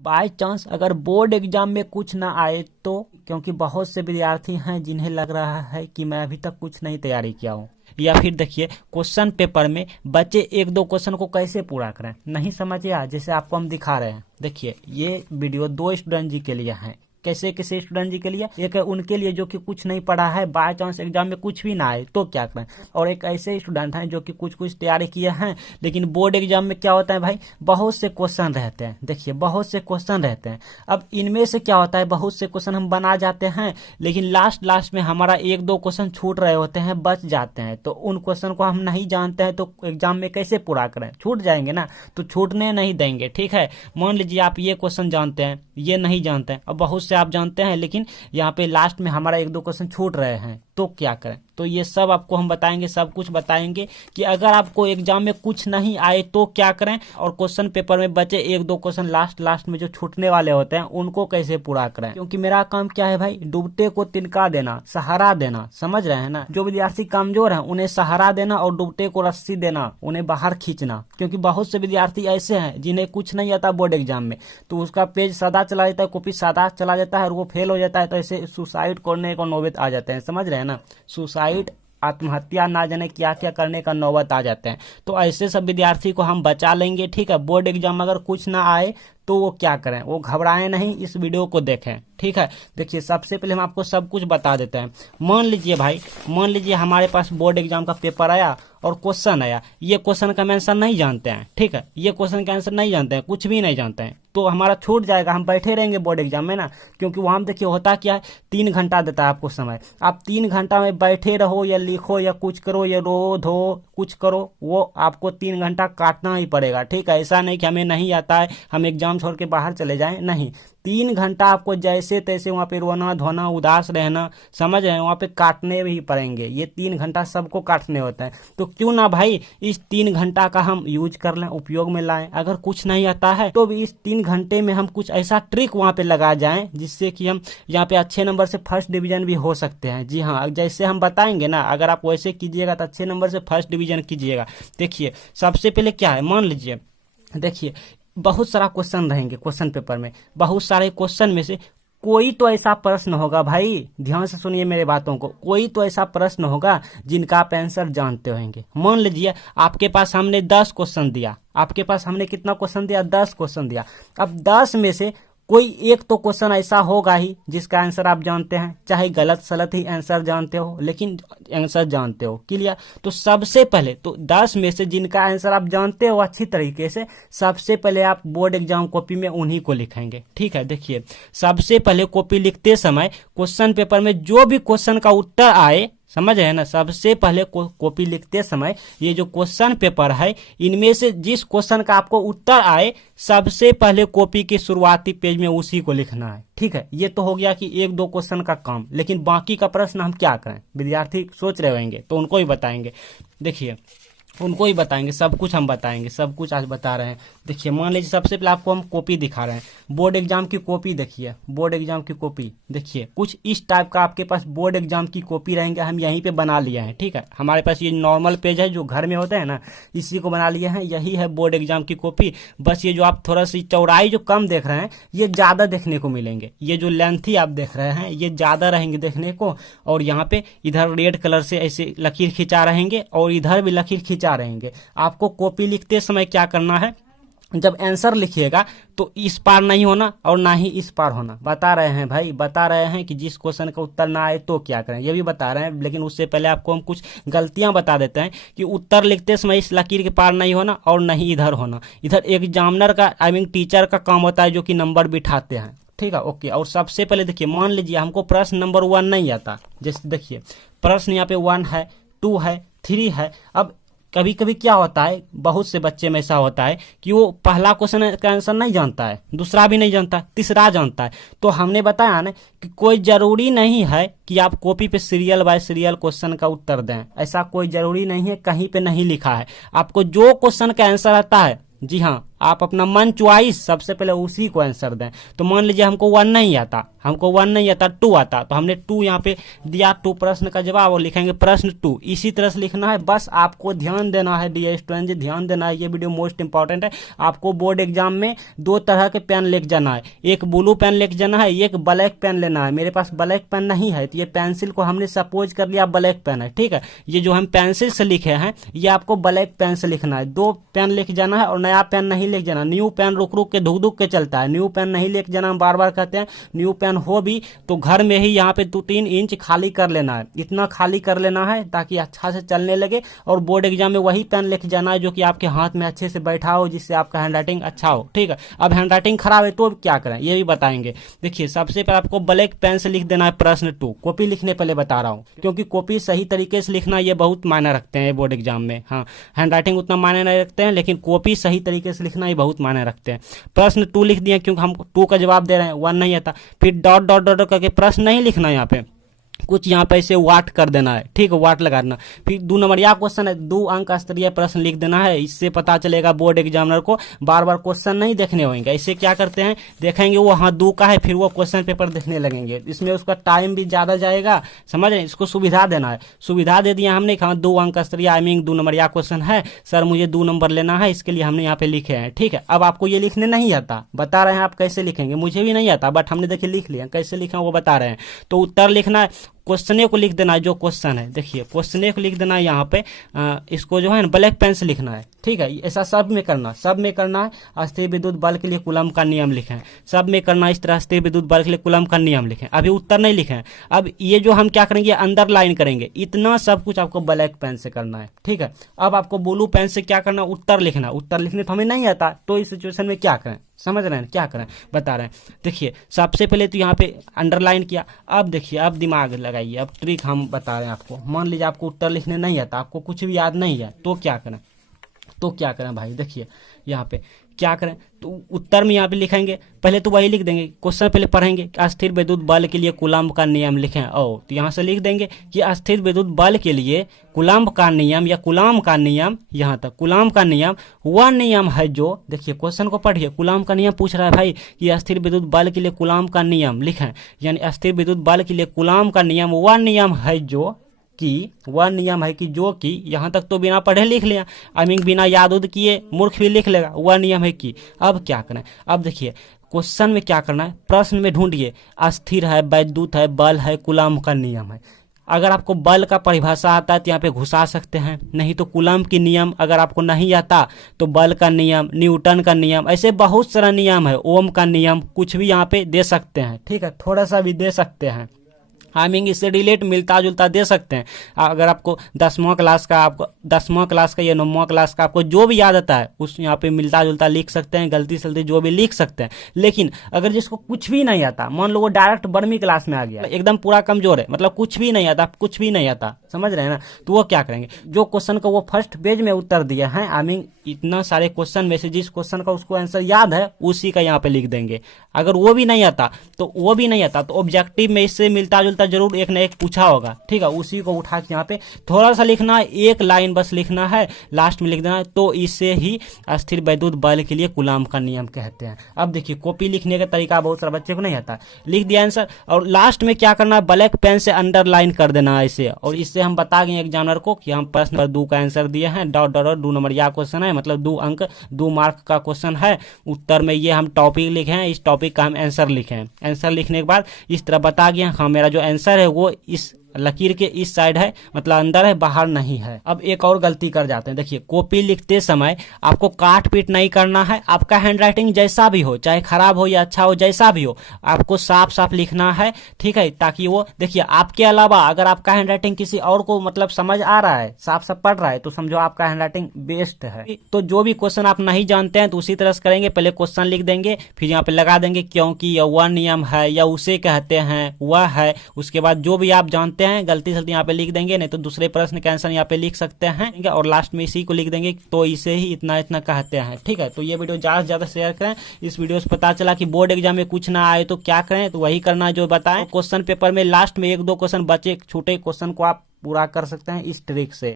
By chance अगर board exam में कुछ ना आए तो, क्योंकि बहुत से विद्यार्थी हैं जिन्हें लग रहा है कि मैं अभी तक कुछ नहीं तैयारी किया हूँ, या फिर देखिए क्वेश्चन पेपर में बचे एक दो क्वेश्चन को कैसे पूरा करें नहीं समझ आया। जैसे आपको हम दिखा रहे हैं, देखिए ये वीडियो दो स्टूडेंट जी के लिए है। कैसे कैसे स्टूडेंट जी के लिए, एक है उनके लिए जो कि कुछ नहीं पढ़ा है, बाय चांस एग्जाम में कुछ भी ना आए तो क्या करें, और एक ऐसे स्टूडेंट हैं जो कि कुछ कुछ तैयारी किए हैं, लेकिन बोर्ड एग्जाम में क्या होता है भाई, बहुत से क्वेश्चन रहते हैं। देखिए बहुत से क्वेश्चन रहते हैं। अब इनमें से क्या होता है, बहुत से क्वेश्चन हम बना जाते हैं, लेकिन लास्ट में हमारा एक दो क्वेश्चन छूट रहे होते हैं, बच जाते हैं। तो उन क्वेश्चन को हम नहीं जानते हैं तो एग्जाम में कैसे पूरा करें, छूट जाएंगे ना, तो छूटने नहीं देंगे। ठीक है, मान लीजिए आप ये क्वेश्चन जानते हैं, ये नहीं जानते हैं, अब बहुत से आप जानते हैं लेकिन यहाँ पे लास्ट में हमारा एक दो क्वेश्चन छूट रहे हैं तो क्या करें। तो ये सब आपको हम बताएंगे, सब कुछ बताएंगे कि अगर आपको एग्जाम में कुछ नहीं आए तो क्या करें, और क्वेश्चन पेपर में बचे एक दो क्वेश्चन लास्ट में जो छूटने वाले होते हैं उनको कैसे पूरा करें। क्योंकि मेरा काम क्या है भाई, डूबते को तिनका देना, सहारा देना, समझ रहे हैं ना। जो विद्यार्थी कमजोर है उन्हें सहारा देना और डूबते को रस्सी देना, उन्हें बाहर खींचना। क्योंकि बहुत से विद्यार्थी ऐसे हैं जिन्हें कुछ नहीं आता बोर्ड एग्जाम में, तो उसका पेज सादा चला जाता है, कॉपी सादा चला जाता है और वो फेल हो जाता है, तो ऐसे सुसाइड करने को नौबत आ जाते हैं, समझ रहे हैं ना। सुसाइड, आत्महत्या, ना जाने क्या क्या करने का नौबत आ जाते हैं। तो ऐसे सब विद्यार्थी को हम बचा लेंगे। ठीक है, बोर्ड एग्जाम अगर कुछ ना आए तो वो क्या करें, वो घबराएं नहीं, इस वीडियो को देखें। ठीक है, देखिए सबसे पहले हम आपको सब कुछ बता देते हैं। मान लीजिए भाई, मान लीजिए हमारे पास बोर्ड एग्जाम का पेपर आया और क्वेश्चन आया, ये क्वेश्चन का आंसर नहीं जानते हैं। ठीक है, ये क्वेश्चन का आंसर नहीं जानते हैं, कुछ भी नहीं जानते हैं, तो हमारा छूट जाएगा, हम बैठे रहेंगे बोर्ड एग्जाम में ना। क्योंकि वहां देखिए होता क्या है, 3 घंटा देता है आपको समय, आप 3 घंटा में बैठे रहो या लिखो या कुछ करो या रो धो कुछ करो, वो आपको 3 घंटा काटना ही पड़ेगा। ठीक है, ऐसा नहीं कि hमें नहीं आता है हम एग्जाम छोड़ के बाहर चले जाएं, नहीं, 3 घंटा आपको जैसे तैसे वहां पे रोना धोना उदास रहना, समझ रहे हैं, वहां पे काटने भी पड़ेंगे। ये 3 घंटा सबको काटने होता है, तो क्यों ना भाई इस 3 घंटा का हम यूज कर लें, उपयोग में लाएं। अगर कुछ नहीं आता है तो भी इस 3 घंटे में हम कुछ ऐसा ट्रिक वहां पे लगा जाएं जिससे कि हम यहाँ पे अच्छे नंबर से फर्स्ट डिवीजन भी हो सकते हैं। जी हाँ, जैसे हम बताएंगे ना, अगर आप वैसे कीजिएगा तो अच्छे नंबर से फर्स्ट डिवीजन कीजिएगा। देखिए सबसे पहले क्या है, मान लीजिए, देखिए बहुत सारा क्वेश्चन रहेंगे क्वेश्चन पेपर में, बहुत सारे क्वेश्चन में से कोई तो ऐसा प्रश्न होगा भाई, ध्यान से सुनिए मेरे बातों को, कोई तो ऐसा प्रश्न होगा जिनका आप आंसर जानते होंगे। मान लीजिए आपके पास हमने 10 क्वेश्चन दिया, आपके पास हमने कितना क्वेश्चन दिया, 10 क्वेश्चन दिया। अब 10 में से कोई एक तो क्वेश्चन ऐसा होगा ही जिसका आंसर आप जानते हैं, चाहे गलत सलत ही आंसर जानते हो, लेकिन आंसर जानते हो। क्लियर, तो सबसे पहले तो 10 में से जिनका आंसर आप जानते हो अच्छी तरीके से, सबसे पहले आप बोर्ड एग्जाम कॉपी में उन्हीं को लिखेंगे। ठीक है, देखिए सबसे पहले कॉपी लिखते समय क्वेश्चन पेपर में जो भी क्वेश्चन का उत्तर आए, समझ रहे हैं ना, सबसे पहले कॉपी लिखते समय ये जो क्वेश्चन पेपर है, इनमें से जिस क्वेश्चन का आपको उत्तर आए, सबसे पहले कॉपी के शुरुआती पेज में उसी को लिखना है। ठीक है, ये तो हो गया कि एक दो क्वेश्चन का काम, लेकिन बाकी का प्रश्न हम क्या करें, विद्यार्थी सोच रहे होंगे तो उनको ही बताएंगे। देखिए उनको ही बताएंगे, सब कुछ हम बताएंगे, सब कुछ आज बता रहे हैं। देखिए मान लीजिए सबसे पहले आपको हम कॉपी दिखा रहे हैं, बोर्ड एग्जाम की कॉपी। देखिए बोर्ड एग्जाम की कॉपी, देखिए कुछ इस टाइप का आपके पास बोर्ड एग्जाम की कॉपी रहेंगे, हम यहीं पे बना लिए हैं। ठीक है, हमारे पास ये नॉर्मल पेज है जो घर में होता है ना, इसी को बना लिए हैं, यही है बोर्ड एग्जाम की कॉपी। बस ये जो आप थोड़ा सी चौड़ाई जो कम देख रहे हैं, ये ज्यादा देखने को मिलेंगे, ये जो लेंथी आप देख रहे हैं ये ज्यादा रहेंगे देखने को, और यहाँ पे इधर रेड कलर से ऐसे लकीर खिंचा रहेंगे और इधर भी लकीर खिंचा रहेंगे। आपको कॉपी लिखते समय क्या करना है, जब आंसर लिखिएगा तो इस पार नहीं होना और ना ही इस पार होना। बता रहे हैं भाई, बता रहे हैं कि जिस क्वेश्चन का उत्तर ना आए तो क्या करें, ये भी बता रहे हैं। लेकिन उससे पहले आपको हम कुछ गलतियां बता देते हैं कि उत्तर लिखते समय इस लकीर के पार नहीं होना और नहीं इधर होना। इधर एग्जामिनर का, आई मीन टीचर का काम होता है जो कि नंबर बिठाते हैं। ठीक है, ओके। और सबसे पहले देखिए, मान लीजिए हमको प्रश्न नंबर 1 नहीं आता, जैसे देखिए प्रश्न यहाँ पे 1 है, 2 है, 3 है। अब कभी कभी क्या होता है, बहुत से बच्चे में ऐसा होता है कि वो पहला क्वेश्चन का आंसर नहीं जानता है, दूसरा भी नहीं जानता, तीसरा जानता है। तो हमने बताया ना कि कोई जरूरी नहीं है कि आप कॉपी पे सीरियल बाय सीरियल क्वेश्चन का उत्तर दें, ऐसा कोई जरूरी नहीं है, कहीं पे नहीं लिखा है। आपको जो क्वेश्चन का आंसर आता है, जी हाँ, आप अपना मन च्वाइस सबसे पहले उसी को आंसर दें। तो मान लीजिए हमको 1 नहीं आता, 2 आता, तो हमने 2 यहाँ पे दिया, 2 प्रश्न का जवाब और लिखेंगे प्रश्न 2। इसी तरह से लिखना है। बस आपको ध्यान देना है डियर स्टूडेंट जी, ध्यान देना है, ये वीडियो मोस्ट इंपॉर्टेंट है। आपको बोर्ड एग्जाम में 2 तरह के पेन लेके जाना है, एक ब्लू पेन लेके जाना है, एक ब्लैक पेन लेना है। मेरे पास ब्लैक पेन नहीं है, तो ये पेंसिल को हमने सपोज कर लिया ब्लैक पेन है, ठीक है। ये जो हम पेंसिल से लिखे हैं ये आपको ब्लैक पेन से लिखना है। 2 पेन लेके जाना है और नया पेन नहीं लेके जाना। न्यू पेन रुक रुक के धुक धुक के चलता है, न्यू पेन नहीं लेके जाना। हम बार बार कहते हैं न्यू पेन हो भी तो घर में ही यहाँ पे 2-3 इंच खाली कर लेना है, इतना खाली कर लेना है ताकि अच्छा से चलने लगे। और बोर्ड एग्जाम में वही पेन लेके जाना है जो कि आपके हाथ में अच्छे से बैठा हो, जिससे आपका हैंड राइटिंग अच्छा हो, ठीक है। अब हैंड राइटिंग खराब है तो क्या करें ये भी बताएंगे। देखिए सबसे पहले आपको ब्लैक पेन से लिख देना है प्रश्न 2। कॉपी लिखने पहले बता रहा हूँ, क्योंकि कॉपी सही तरीके से लिखना ये बहुत मायने रखते हैं बोर्ड एग्जाम में। हाँ, हैंड राइटिंग उतना मायने नहीं रखते हैं, लेकिन कॉपी सही तरीके से लिखना ये बहुत मायने रखते हैं। प्रश्न 2 लिख दिए, क्योंकि हम 2 का जवाब दे रहे हैं, 1 नहीं आता। फिर डॉट डॉट डॉट करके प्रश्न नहीं लिखना, यहाँ पे कुछ यहाँ पे ऐसे वाट कर देना है, ठीक है, वाट लगा देना। फिर 2 नंबरिया क्वेश्चन है, 2 अंक स्तरीय प्रश्न लिख देना है। इससे पता चलेगा बोर्ड एग्जामिनर को बार बार क्वेश्चन नहीं देखने होंगे। इससे क्या करते हैं, देखेंगे वो हाँ 2 का है, फिर वो क्वेश्चन पेपर देखने लगेंगे। इसमें उसका टाइम भी ज्यादा जाएगा, समझ रहे। इसको सुविधा देना है, सुविधा दे दिया हमने, हाँ 2 अंक स्तरीय आई मीन 2 नंबरिया क्वेश्चन है सर, मुझे 2 नंबर लेना है, इसके लिए हमने यहाँ पे लिखे हैं, ठीक है। अब आपको ये लिखने नहीं आता, बता रहे हैं आप कैसे लिखेंगे, मुझे भी नहीं आता, बट हमने देखिए लिख लिया, कैसे लिखा वो बता रहे हैं। तो उत्तर लिखना है, क्वेश्चन को लिख देना है, जो क्वेश्चन है देखिए क्वेश्चन को लिख देना है यहाँ पे। इसको जो है ना ब्लैक पेन से लिखना है, ठीक है। ऐसा सब में करना है। अस्थिर विद्युत बल के लिए कूलम का नियम लिखें, सब में करना इस तरह। अस्थिर विद्युत बल के लिए कूलम का नियम लिखें। अभी उत्तर नहीं लिखें, अब ये जो हम क्या करेंगे अंडरलाइन करेंगे। इतना सब कुछ आपको ब्लैक पेन से करना है, ठीक है। अब आपको ब्लू पेन से क्या करना, उत्तर लिखना। उत्तर लिखने तो हमें नहीं आता, तो इस सिचुएशन में क्या करें, समझ रहे हैं क्या करें, बता रहे हैं। देखिए सबसे पहले तो यहाँ पे अंडरलाइन किया। अब देखिए अब दिमाग लगाइए, अब ट्रिक हम बता रहे हैं आपको। मान लीजिए आपको उत्तर लिखने नहीं आता, आपको कुछ भी याद नहीं है, तो क्या करें भाई। देखिए यहाँ पे क्या करें, तो उत्तर में यहाँ पे लिखेंगे, पहले तो वही लिख देंगे, क्वेश्चन पहले पढ़ेंगे कि अस्थिर विद्युत बल के लिए कूलम्ब का नियम लिखें। तो यहाँ से लिख देंगे कि अस्थिर विद्युत बल के लिए कूलम्ब का नियम या कूलम्ब का नियम, यहाँ तक कूलम्ब का नियम वह नियम है जो, देखिए क्वेश्चन को पढ़िए, कूलम्ब का नियम पूछ रहा है भाई कि अस्थिर विद्युत बल के लिए कूलम्ब का नियम लिखें। यानी अस्थिर विद्युत बल के लिए कूलम्ब का नियम वह नियम है जो कि यहाँ तक तो बिना पढ़े लिख लिया, आई मीन बिना याद उद किए मूर्ख भी लिख लेगा। वह नियम है कि, अब क्या करें, अब देखिए क्वेश्चन में क्या करना है, प्रश्न में ढूंढिए अस्थिर है, वैद्युत है, बल है, कूलम्ब का नियम है। अगर आपको बल का परिभाषा आता है तो यहाँ पे घुसा सकते हैं, नहीं तो कूलम्ब की नियम अगर आपको नहीं आता तो बल का नियम, न्यूटन का नियम, ऐसे बहुत सारा नियम है, ओम का नियम, कुछ भी यहाँ पे दे सकते हैं, ठीक है, थोड़ा सा भी दे सकते हैं। आई मीन इससे रिलेट मिलता जुलता दे सकते हैं। अगर आपको 10वां क्लास का या 9वां क्लास का आपको जो भी याद आता है उस यहाँ पे मिलता जुलता लिख सकते हैं, गलती सलती जो भी लिख सकते हैं। लेकिन अगर जिसको कुछ भी नहीं आता, मान लो वो डायरेक्ट 12वीं क्लास में आ गया, एकदम पूरा कमजोर है, मतलब कुछ भी नहीं आता, समझ रहे हैं ना, तो वो क्या करेंगे, जो क्वेश्चन का वो फर्स्ट पेज में उत्तर दिया है, आई मीन इतना सारे क्वेश्चन में से जिस क्वेश्चन का उसको आंसर याद है उसी का यहाँ पे लिख देंगे। अगर वो भी नहीं आता तो ऑब्जेक्टिव में इससे मिलता जुलता जरूर एक ना एक पूछा होगा, ठीक है, उसी को उठा के यहाँ पे थोड़ा सा लिखना है, एक लाइन बस लिखना है, लास्ट में लिख देना है। तो इससे ही अस्थिर वैद्युत बल के लिए कूलम्ब का नियम कहते हैं। अब देखिए कॉपी लिखने का तरीका बहुत सारे बच्चे को नहीं आता, लिख दिया आंसर, और लास्ट में क्या करना है, ब्लैक पेन से अंडरलाइन कर देना है इसे। और इससे हम बता गए एग्जामिनर को कि हम प्रश्न नंबर 2 का आंसर दिए हैं, डॉट डॉट 2 नंबर या क्वेश्चन है, मतलब 2 अंक 2 मार्क का क्वेश्चन है। उत्तर में ये हम टॉपिक लिखे हैं, इस टॉपिक का हम आंसर लिखे हैं। आंसर लिखने के बाद इस तरह बता गया, हाँ मेरा जो आंसर है वो इस लकीर के इस साइड है, मतलब अंदर है, बाहर नहीं है। अब एक और गलती कर जाते हैं, देखिए कॉपी लिखते समय आपको काट पीट नहीं करना है। आपका हैंडराइटिंग जैसा भी हो, चाहे खराब हो या अच्छा हो, जैसा भी हो, आपको साफ साफ लिखना है, ठीक है, ताकि वो देखिए आपके अलावा अगर आपका हैंडराइटिंग किसी और को मतलब समझ आ रहा है, साफ साफ पढ़ रहा है, तो समझो आपका हैंडराइटिंग बेस्ट है। तो जो भी क्वेश्चन आप नहीं जानते हैं तो उसी तरह से करेंगे, पहले क्वेश्चन लिख देंगे, फिर यहाँ पे लगा देंगे क्योंकि या वह नियम है या उसे कहते हैं, वह है, उसके बाद जो भी आप जानते हैं गलती सलती यहाँ पे लिख देंगे, नहीं तो दूसरे प्रश्न का आंसर यहाँ पे लिख सकते हैं, और लास्ट में इसी को लिख देंगे, तो इसे ही इतना इतना कहते हैं, ठीक है। तो ये वीडियो ज्यादा से ज्यादा शेयर करें। इस वीडियो से पता चला कि बोर्ड एग्जाम में कुछ ना आए तो क्या करें, तो वही करना जो बताएं। क्वेश्चन पेपर में लास्ट में 1-2 क्वेश्चन बचे, छोटे क्वेश्चन को आप पूरा कर सकते हैं इस ट्रिक से।